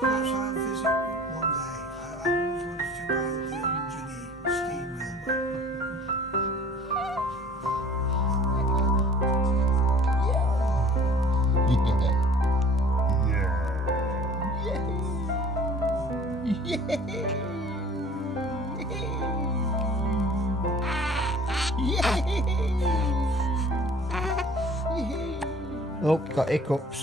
Perhaps I'll visit one day. I've always wanted to ride the Umjani steam railway. Oh, got hiccups.